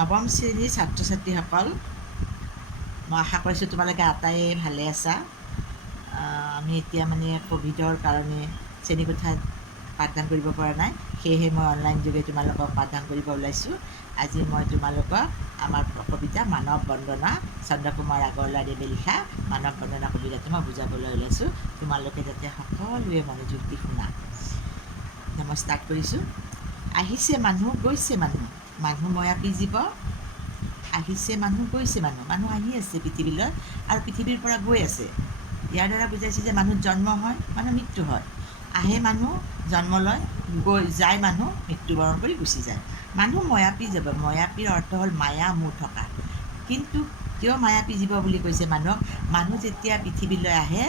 নৱম শ্ৰেণীৰ ছাত্ৰ ছাত্ৰীসকল, মই আশা কৰিছোঁ তোমালোকে আটাইয়ে ভালে আছা। আমি এতিয়া ক'ভিডৰ কাৰণে শ্ৰেণীকোঠাত পাঠদান কৰিব পৰা নাই, সেয়েহে মই অনলাইন যোগে তোমালোকক পাঠদান কৰিব ওলাইছোঁ। আজি মই তোমালোকক আমাৰ কবিতা মানৱ বন্দনা চন্দ্ৰকুমাৰ আগৰৱালাদেৱে লিখা মানৱ বন্দনা কবিতাটো মই বুজাবলৈ ওলাইছোঁ। তোমালোকে যাতে সকলোৱে মনোযোগ দি শুনা। মই ষ্টাৰ্ট কৰিছোঁ। আহিছে মানুহ, গৈছে মানুহ, মানুহ ময়াপী জীৱ। আহিছে মানুহ, গৈছে মানুহ, মানুহ আহি আছে পৃথিৱীলৈ আৰু পৃথিৱীৰ পৰা গৈ আছে। ইয়াৰ দ্বাৰা বুজাইছে যে মানুহ জন্ম হয়, মানুহ মৃত্যু হয়। আহে মানুহ, জন্ম লয়, গৈ যায় মানুহ, মৃত্যুবৰণ কৰি গুচি যায়। মানুহ ময়াপী জীৱ। ময়াপীৰ অৰ্থ হ'ল মায়া মোহ থকা। কিন্তু কিয় মায়াপী জীৱ বুলি কৈছে মানুহক? মানুহ যেতিয়া পৃথিৱীলৈ আহে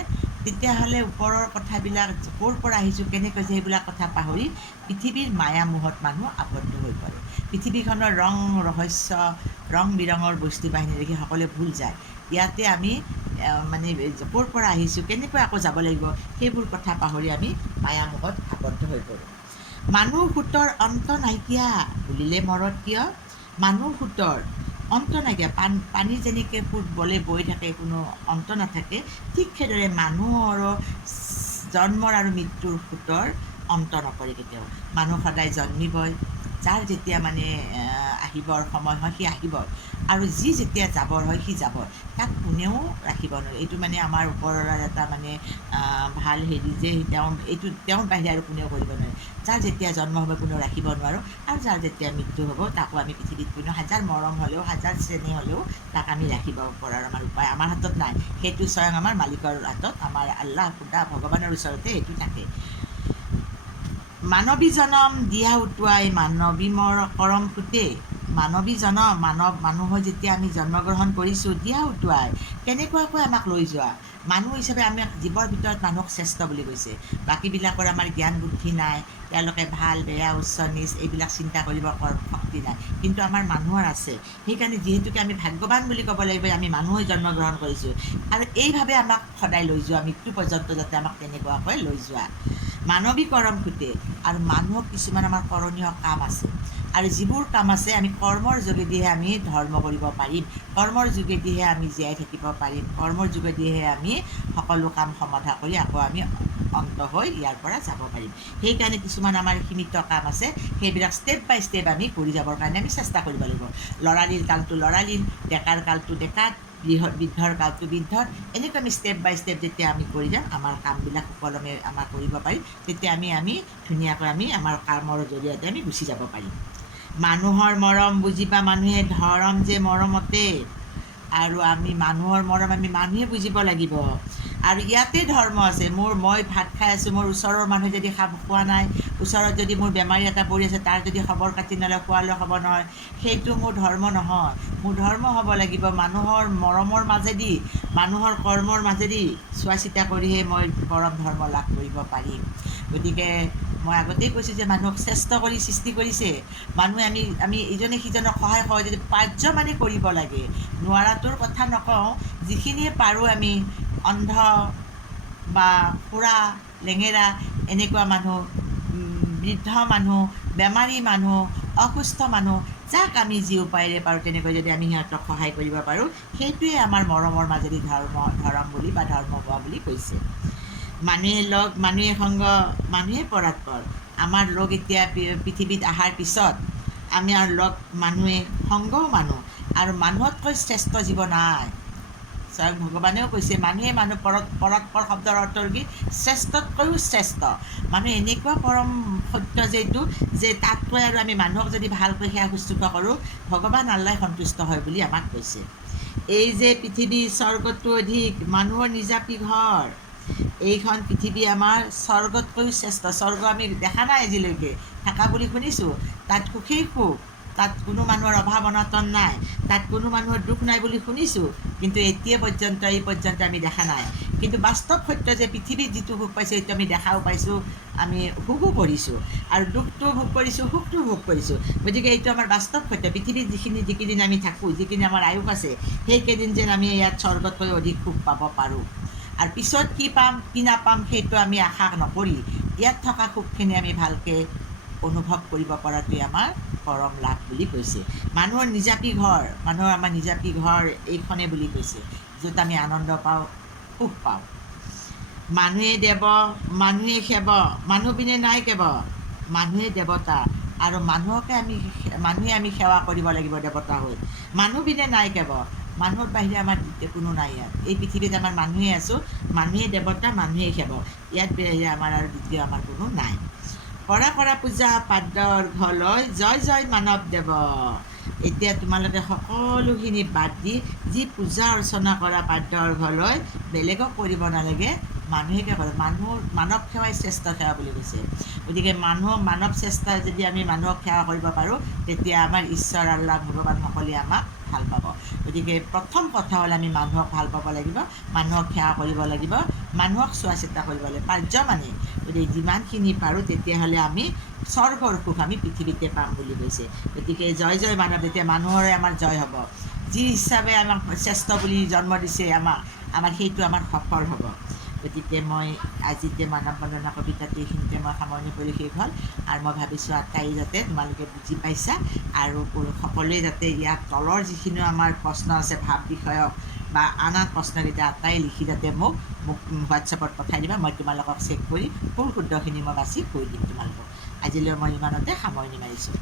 তেতিয়াহ'লে ওপৰৰ কথাবিলাক ক'ৰ পৰা আহিছোঁ, কেনেকৈ সেইবিলাক কথা পাহৰি পৃথিৱীৰ মায়া মোহত মানুহ আবদ্ধ হৈ পৰে। পৃথিৱীখনৰ ৰং ৰহস্য, ৰং বিৰঙৰ বস্তু বাহিনী দেখি সকলোৱে ভুল যায়। ইয়াতে আমি ক'ৰ পৰা আহিছোঁ, কেনেকৈ আকৌ যাব লাগিব, সেইবোৰ কথা পাহৰি আমি মায়া মোহত আবদ্ধ হৈ পৰোঁ। মানুহ সুতৰ অন্ত নাইকিয়া, বুলিলে মৰত কিয়? মানুহ সুতৰ অন্ত নাইকিয়া। পানী যেনেকৈ সোঁত বলে বৈ থাকে, কোনো অন্ত নাথাকে, ঠিক সেইদৰে মানুহৰো জন্মৰ আৰু মৃত্যুৰ সোঁতৰ অন্ত নপৰে কেতিয়াও। মানুহ সদায় জন্মিবই। যাৰ যেতিয়া আহিবৰ সময় হয় সি আহিব, আৰু যি যেতিয়া যাবৰ হয় সি যাব। তাক কোনেও ৰাখিব নোৱাৰে। এইটো আমাৰ ওপৰৰ এটা ভাল হেৰি যে তেওঁৰ বাহিৰে আৰু কোনেও কৰিব নোৱাৰে। যাৰ যেতিয়া জন্ম হ'ব কোনেও ৰাখিব নোৱাৰোঁ, আৰু যাৰ যেতিয়া মৃত্যু হ'ব তাকো আমি পৃথিৱীত কোনেও হাজাৰ মৰম হ'লেও, হাজাৰ চেনেহ হ'লেও তাক আমি ৰাখিব পৰাৰ আমাৰ উপায় আমাৰ হাতত নাই। সেইটো স্বয়ং আমাৰ মালিকৰ হাতত, আমাৰ আল্লাহ খুদা ভগৱানৰ ওচৰতে সেইটো থাকে। মানৱী জনম দিয়া উটুৱাই, মানৱী কৰম ফুটে। মানৱী জনম, মানুহ হৈ যেতিয়া আমি জন্মগ্ৰহণ কৰিছোঁ, দিয়া উটুৱাই কেনেকুৱাকৈ আমাক লৈ যোৱা। মানুহ হিচাপে আমাক জীৱৰ ভিতৰত মানুহক শ্ৰেষ্ঠ বুলি কৈছে। বাকীবিলাকৰ আমাৰ জ্ঞান বুদ্ধি নাই, তেওঁলোকে ভাল বেয়া উচ্চ নীচ এইবিলাক চিন্তা কৰিবৰ শক্তি নাই, কিন্তু আমাৰ মানুহৰ আছে। সেইকাৰণে যিহেতুকে আমি ভাগ্যৱান বুলি ক'ব লাগিব, আমি মানুহ হৈ জন্মগ্ৰহণ কৰিছোঁ, আৰু এইভাৱে আমাক সদায় লৈ যোৱা, মৃত্যু পৰ্যন্ত যাতে আমাক তেনেকুৱাকৈ লৈ যোৱা। মানৱী কৰম ফুটে, আৰু মানুহক কিছুমান আমাৰ কৰণীয় কাম আছে, আৰু যিবোৰ কাম আছে আমি কৰ্মৰ যোগেদিহে আমি ধৰ্ম কৰিব পাৰিম, কৰ্মৰ যোগেদিহে আমি জীয়াই থাকিব পাৰিম, কৰ্মৰ যোগেদিহে আমি সকলো কাম সমাধা কৰি আকৌ আমি অন্ত হৈ ইয়াৰ পৰা যাব পাৰিম। সেইকাৰণে কিছুমান আমাৰ সীমিত কাম আছে, সেইবিলাক ষ্টেপ বাই ষ্টেপ আমি কৰি যাবৰ কাৰণে আমি চেষ্টা কৰিব লাগিব। ল'ৰালিৰ কালটো ল'ৰালিৰ, ডেকাৰ কালটো ডেকাত, বৃদ্ধৰ কালটো বৃদ্ধত, এনেকৈ আমি ষ্টেপ বাই ষ্টেপ যেতিয়া আমি কৰি যাম, আমাৰ কামবিলাক সুকলমে আমাৰ কৰিব পাৰিম, তেতিয়া আমি ধুনীয়াকৈ আমাৰ কামৰ জৰিয়তে আমি গুচি যাব পাৰিম। মানুহৰ মৰম বুজিবা মানুহে, ধৰম যে মৰমতে। আৰু আমি মানুহৰ মৰম আমি মানুহে বুজিব লাগিব। আৰু ইয়াতে ধৰ্ম আছে। মই ভাত খাই আছোঁ, মোৰ ওচৰৰ মানুহে যদি খোৱা নাই, ওচৰত যদি মোৰ বেমাৰী এটা পৰি আছে, তাৰ যদি খবৰ খাতি নলয়, খোৱালৈ খবৰ নহয়, সেইটো মোৰ ধৰ্ম নহয়। মোৰ ধৰ্ম হ'ব লাগিব মানুহৰ মৰমৰ মাজেদি, মানুহৰ কৰ্মৰ মাজেদি চোৱা চিতা কৰিহে মই পৰম ধৰ্ম লাভ কৰিব পাৰিম। গতিকে মই আগতেই কৈছোঁ যে মানুহক শ্ৰেষ্ঠ কৰি সৃষ্টি কৰিছে। মানুহে আমি ইজনে সিজনক সহায় সহযোগিতা পাৰ্য কৰিব লাগে। নোৱাৰাটোৰ কথা নকওঁ, যিখিনিয়ে পাৰোঁ আমি অন্ধ বা খুৰা লেঙেৰা এনেকুৱা মানুহ, বৃদ্ধ মানুহ, বেমাৰী মানুহ, অসুস্থ মানুহ, যাক আমি যি উপায়েৰে পাৰোঁ তেনেকৈ যদি আমি সিহঁতক সহায় কৰিব পাৰোঁ, সেইটোৱে আমাৰ মৰমৰ মাজেদি ধৰম বুলি বা ধৰ্ম হোৱা বুলি কৈছে। মানুহে লগ, মানুহে সংগ, মানুহে পৰাৎপৰ। আমাৰ লগ এতিয়া পৃথিৱীত অহাৰ পিছত আমাৰ লগ মানুহে, সংগও মানুহ, আৰু মানুহতকৈ শ্ৰেষ্ঠ জীৱ নাই। স্বয়ং ভগৱানেও কৈছে মানুহে মানুহ পৰাৎপৰ শব্দৰ অৰ্থ কি? শ্ৰেষ্ঠতকৈও শ্ৰেষ্ঠ। মানুহ এনেকুৱা পৰম সত্য যে এইটো, যে তাতকৈ আৰু আমি মানুহক যদি ভালকৈ সেৱা শুশ্ৰূষা কৰোঁ, ভগৱান আল্লাই সন্তুষ্ট হয় বুলি আমাক কৈছে। এই যে পৃথিৱী স্বৰ্গতকৈ অধিক, মানুহৰ নিজাপি ঘৰ। এইখন পৃথিৱী আমাৰ স্বৰ্গতকৈও শ্ৰেষ্ঠ। স্বৰ্গ আমি দেখা নাই আজিলৈকে, থকা বুলি শুনিছোঁ। তাত সুখেই সুখ, তাত কোনো মানুহৰ অভাৱ অনাটন নাই, তাত কোনো মানুহৰ দুখ নাই বুলি শুনিছোঁ, কিন্তু এই পৰ্যন্ত আমি দেখা নাই। কিন্তু বাস্তৱ সত্য যে পৃথিৱীত যিটো সুখ পাইছোঁ সেইটো আমি দেখাও পাইছোঁ, আমি সুখো কৰিছোঁ, আৰু দুখটোও ভোগ কৰিছোঁ, সুখটোও ভোগ কৰিছোঁ। গতিকে এইটো আমাৰ বাস্তৱ সত্য। পৃথিৱীত যিকেইদিন আমি থাকোঁ, যিখিনি আমাৰ আয়ুস আছে, সেইকেইদিন যেন আমি ইয়াত স্বৰ্গতকৈ অধিক সুখ পাব পাৰোঁ। আৰু পিছত কি পাম কি নাপাম সেইটো আমি আশা নকৰি, ইয়াত থকা সুখখিনি আমি ভালকৈ অনুভৱ কৰিব পৰাটোৱে আমাৰ পৰম লাভ বুলি কৈছে। মানুহৰ নিজাপি ঘৰ, মানুহৰ আমাৰ নিজাপি ঘৰ এইখনেই বুলি কৈছে, য'ত আমি আনন্দ পাওঁ, সুখ পাওঁ। মানুহে দেৱ, মানুহে সেৱ, মানুহ বিনে নাই কেৱ, মানুহে দেৱতা। আৰু মানুহে আমি সেৱা কৰিব লাগিব দেৱতা হৈ। মানুহ বিনে নাই কেৱ, মানুহৰ বাহিৰে আমাৰ দ্বিতীয় কোনো নাই ইয়াত। এই পৃথিৱীত আমাৰ মানুহে আছোঁ, মানুহে দেৱতা, মানুহে সেৱ। ইয়াত বাহিৰে আমাৰ আৰু দ্বিতীয় আমাৰ কোনো নাই। কৰা কৰা পূজা পাদ্যৰ ঘৰলৈ, জয় জয় মানৱ দেৱ। এতিয়া তোমালোকে সকলোখিনি বাদ দি যি পূজা অৰ্চনা কৰা পাদ্যৰ ঘৰলৈ, বেলেগক কৰিব নালাগে, মানুহেকে কৰে। মানৱ সেৱাই শ্ৰেষ্ঠ সেৱা বুলি কৈছে। গতিকে মানৱ চেষ্টাই যদি আমি মানুহক সেৱা কৰিব পাৰোঁ, তেতিয়া আমাৰ ঈশ্বৰ আল্লাহ ভগৱান সকলোৱে আমাক ভাল পাব। গতিকে প্ৰথম কথা হ'ল আমি মানুহক ভাল পাব লাগিব, মানুহক সেৱা কৰিব লাগিব, মানুহক চোৱা চিতা কৰিব লাগিব, পাৰ্য মানে। গতিকে যিমানখিনি পাৰোঁ তেতিয়াহ'লে আমি স্বৰ্গৰ সুখ আমি পৃথিৱীতে পাম বুলি কৈছে। গতিকে জয় জয় মানৱ, তেতিয়া মানুহৰে আমাৰ জয় হ'ব। যি হিচাপে আমাক শ্ৰেষ্ঠ বুলি জন্ম দিছে আমাক সেইটো আমাৰ সফল হ'ব। গতিকে মই আজিতে মানৱ বন্দনা কবিতাটো এইখিনিতে মই সামৰণি কৰি শেষ হ'ল। আৰু মই ভাবিছোঁ আটাই যাতে তোমালোকে বুজি পাইছা, আৰু সকলোৱে যাতে ইয়াত তলৰ যিখিনি আমাৰ প্ৰশ্ন আছে ভাৱ বিষয়ক বা আন প্ৰশ্নকেইটা আটাই লিখি যাতে মোক হোৱাটছএপত পঠাই দিবা। মই তোমালোকক চেক কৰি ভুল শুদ্ধখিনি মই বাছি কৈ দিম তোমালোকক। আজিলৈ মই ইমানতে সামৰণি মাৰিছোঁ।